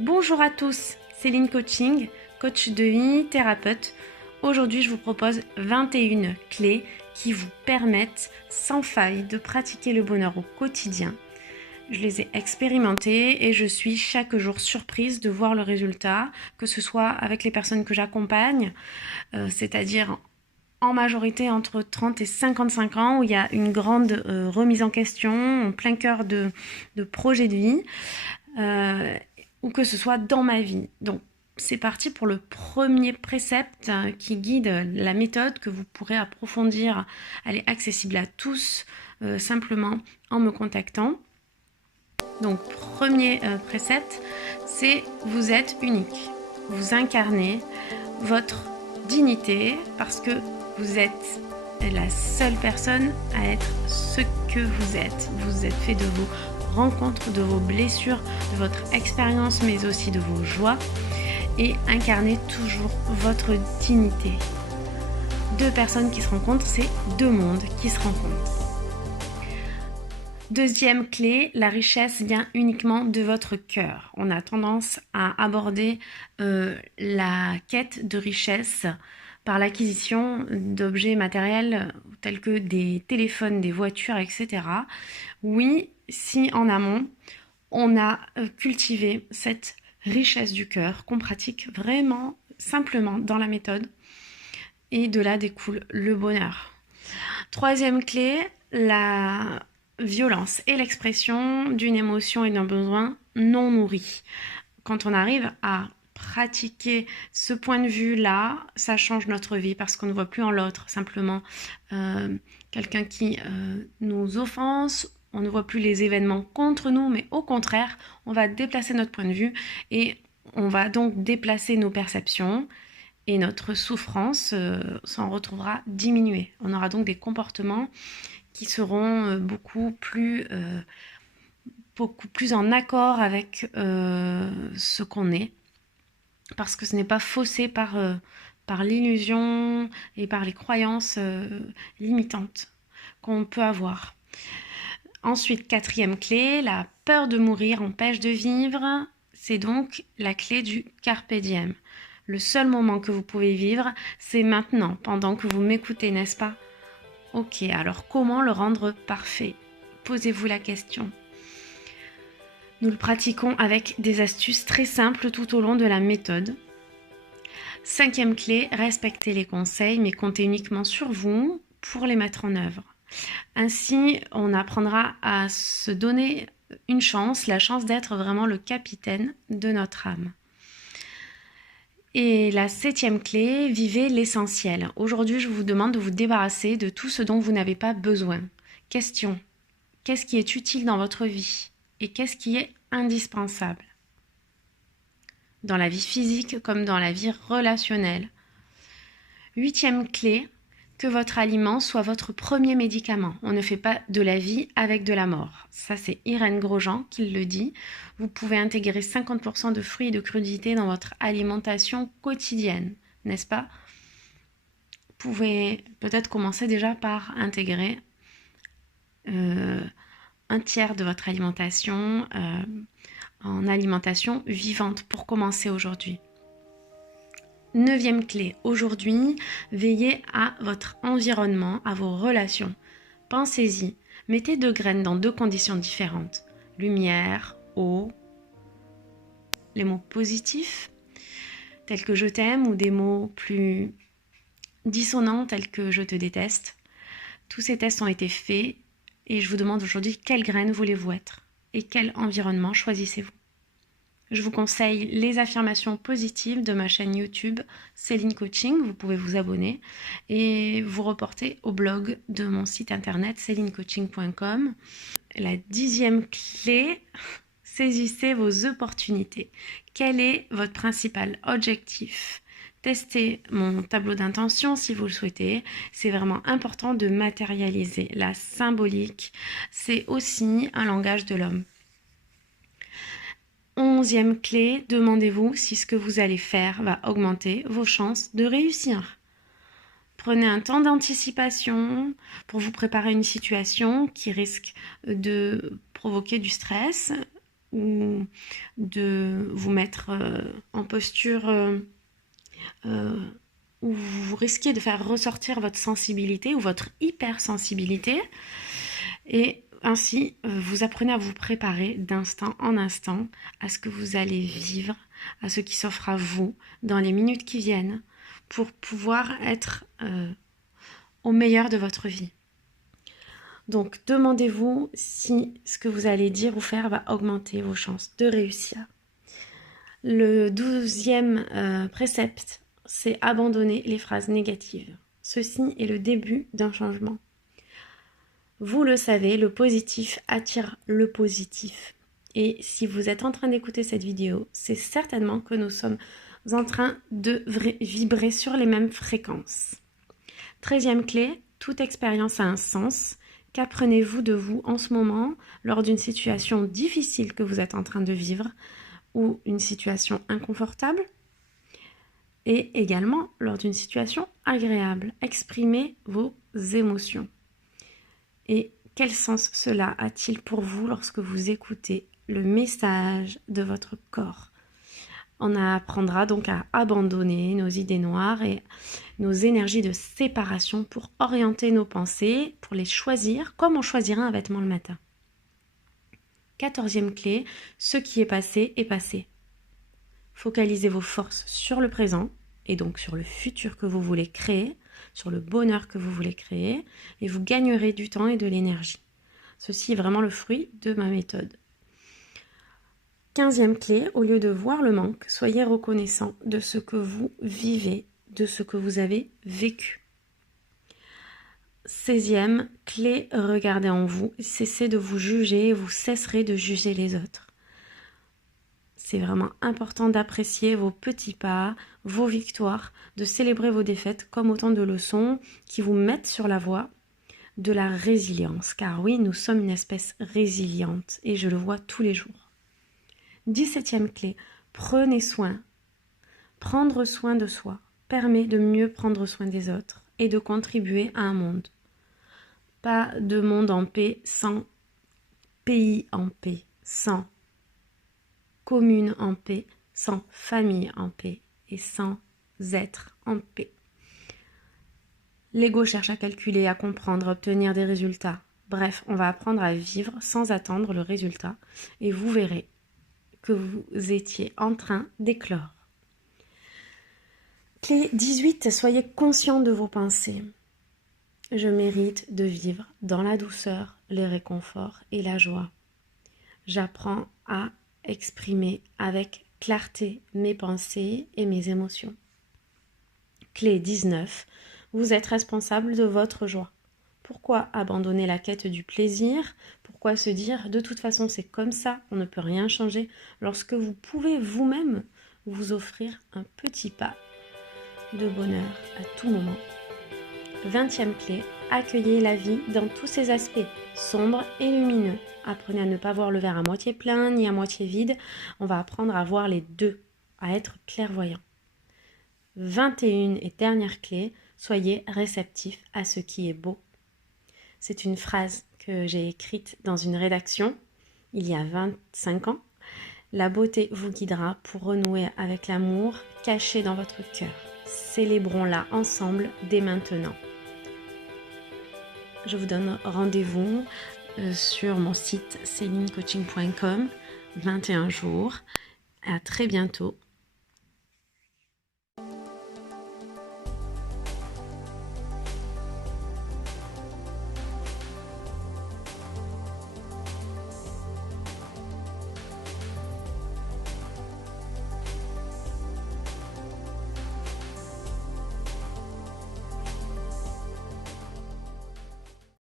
Bonjour à tous, Céline Coaching, coach de vie, thérapeute. Aujourd'hui, je vous propose 21 clés qui vous permettent sans faille de pratiquer le bonheur au quotidien. Je les ai expérimentées et je suis chaque jour surprise de voir le résultat, que ce soit avec les personnes que j'accompagne, c'est-à-dire en majorité entre 30 et 55 ans, où il y a une grande remise en question, en plein cœur de projet de vie. Ou que ce soit dans ma vie. Donc, c'est parti pour le premier précepte qui guide la méthode que vous pourrez approfondir. Elle est accessible à tous simplement en me contactant. Donc, premier précepte, c'est vous êtes unique. Vous incarnez votre dignité parce que vous êtes la seule personne à être ce que vous êtes. Vous êtes fait de vos rencontres, de vos blessures, de votre expérience, mais aussi de vos joies, et incarnez toujours votre dignité. Deux personnes qui se rencontrent, c'est deux mondes qui se rencontrent. Deuxième clé, la richesse vient uniquement de votre cœur. On a tendance à aborder la quête de richesse par l'acquisition d'objets matériels tels que des téléphones, des voitures, etc. Oui, si en amont, on a cultivé cette richesse du cœur qu'on pratique vraiment simplement dans la méthode, et de là découle le bonheur. Troisième clé, la violence et l'expression d'une émotion et d'un besoin non nourri. Quand on arrive à pratiquer ce point de vue-là, ça change notre vie parce qu'on ne voit plus en l'autre simplement quelqu'un qui nous offense. On ne voit plus les événements contre nous, mais au contraire, on va déplacer notre point de vue et on va donc déplacer nos perceptions et notre souffrance s'en retrouvera diminuée. On aura donc des comportements qui seront beaucoup plus en accord avec ce qu'on est, parce que ce n'est pas faussé par l'illusion et par les croyances limitantes qu'on peut avoir. Ensuite, quatrième clé, la peur de mourir empêche de vivre. C'est donc la clé du carpe diem. Le seul moment que vous pouvez vivre, c'est maintenant, pendant que vous m'écoutez, n'est-ce pas? Ok, alors comment le rendre parfait? Posez-vous la question. Nous le pratiquons avec des astuces très simples tout au long de la méthode. Cinquième clé, respectez les conseils, mais comptez uniquement sur vous pour les mettre en œuvre. Ainsi, on apprendra à se donner une chance, la chance d'être vraiment le capitaine de notre âme. Et la septième clé, vivez l'essentiel. Aujourd'hui, je vous demande de vous débarrasser de tout ce dont vous n'avez pas besoin. Question, qu'est-ce qui est utile dans votre vie et qu'est-ce qui est indispensable? Dans la vie physique comme dans la vie relationnelle. Huitième clé, que votre aliment soit votre premier médicament. On ne fait pas de la vie avec de la mort. Ça, c'est Irène Grosjean qui le dit. Vous pouvez intégrer 50% de fruits et de crudités dans votre alimentation quotidienne, n'est-ce pas? Vous pouvez peut-être commencer déjà par intégrer un tiers de votre alimentation en alimentation vivante pour commencer aujourd'hui. Neuvième clé, aujourd'hui, veillez à votre environnement, à vos relations. Pensez-y, mettez 2 graines dans 2 conditions différentes. Lumière, eau, les mots positifs, tels que je t'aime, ou des mots plus dissonants, tels que je te déteste. Tous ces tests ont été faits et je vous demande aujourd'hui quelle graine voulez-vous être et quel environnement choisissez-vous. Je vous conseille les affirmations positives de ma chaîne YouTube Céline Coaching. Vous pouvez vous abonner et vous reporter au blog de mon site internet celinecoaching.com. La 10e clé, saisissez vos opportunités. Quel est votre principal objectif? Testez mon tableau d'intention si vous le souhaitez. C'est vraiment important de matérialiser. La symbolique, c'est aussi un langage de l'homme. 11e clé, demandez-vous si ce que vous allez faire va augmenter vos chances de réussir. Prenez un temps d'anticipation pour vous préparer à une situation qui risque de provoquer du stress. ou de vous mettre en posture où vous risquez de faire ressortir votre sensibilité ou votre hypersensibilité. Et ainsi, vous apprenez à vous préparer d'instant en instant à ce que vous allez vivre, à ce qui s'offre à vous dans les minutes qui viennent pour pouvoir être au meilleur de votre vie. Donc, demandez-vous si ce que vous allez dire ou faire va augmenter vos chances de réussir. Le 12e précepte, c'est abandonner les phrases négatives. Ceci est le début d'un changement. Vous le savez, le positif attire le positif. Et si vous êtes en train d'écouter cette vidéo, c'est certainement que nous sommes en train de vibrer sur les mêmes fréquences. 13e clé, toute expérience a un sens. Qu'apprenez-vous de vous en ce moment lors d'une situation difficile que vous êtes en train de vivre ou une situation inconfortable? Et également lors d'une situation agréable. Exprimez vos émotions. Et quel sens cela a-t-il pour vous lorsque vous écoutez le message de votre corps? On apprendra donc à abandonner nos idées noires et nos énergies de séparation pour orienter nos pensées, pour les choisir comme on choisirait un vêtement le matin. 14e clé, ce qui est passé est passé. Focalisez vos forces sur le présent et donc sur le futur que vous voulez créer, sur le bonheur que vous voulez créer et vous gagnerez du temps et de l'énergie. Ceci est vraiment le fruit de ma méthode. 15e clé, au lieu de voir le manque, soyez reconnaissant de ce que vous vivez, de ce que vous avez vécu. 16e clé, regardez en vous, cessez de vous juger et vous cesserez de juger les autres. C'est vraiment important d'apprécier vos petits pas, vos victoires, de célébrer vos défaites comme autant de leçons qui vous mettent sur la voie de la résilience. Car oui, nous sommes une espèce résiliente et je le vois tous les jours. 17e clé, prenez soin. Prendre soin de soi permet de mieux prendre soin des autres et de contribuer à un monde. Pas de monde en paix sans pays en paix, sans commune en paix, sans famille en paix et sans être en paix. L'ego cherche à calculer, à comprendre, à obtenir des résultats. Bref, on va apprendre à vivre sans attendre le résultat et vous verrez que vous étiez en train d'éclore. Clé 18, soyez conscient de vos pensées. Je mérite de vivre dans la douceur, les réconforts et la joie. J'apprends à exprimer avec clarté mes pensées et mes émotions. Clé 19, vous êtes responsable de votre joie. Pourquoi abandonner la quête du plaisir? Pourquoi se dire de toute façon c'est comme ça, on ne peut rien changer lorsque vous pouvez vous-même vous offrir un petit pas de bonheur à tout moment. 20e clé, accueillez la vie dans tous ses aspects, sombres et lumineux. Apprenez à ne pas voir le verre à moitié plein ni à moitié vide. On va apprendre à voir les deux, à être clairvoyant. 21 et dernière clé, soyez réceptif à ce qui est beau. C'est une phrase que j'ai écrite dans une rédaction il y a 25 ans. La beauté vous guidera pour renouer avec l'amour caché dans votre cœur. Célébrons-la ensemble dès maintenant. Je vous donne rendez-vous sur mon site celinecoaching.com, 21 jours. À très bientôt.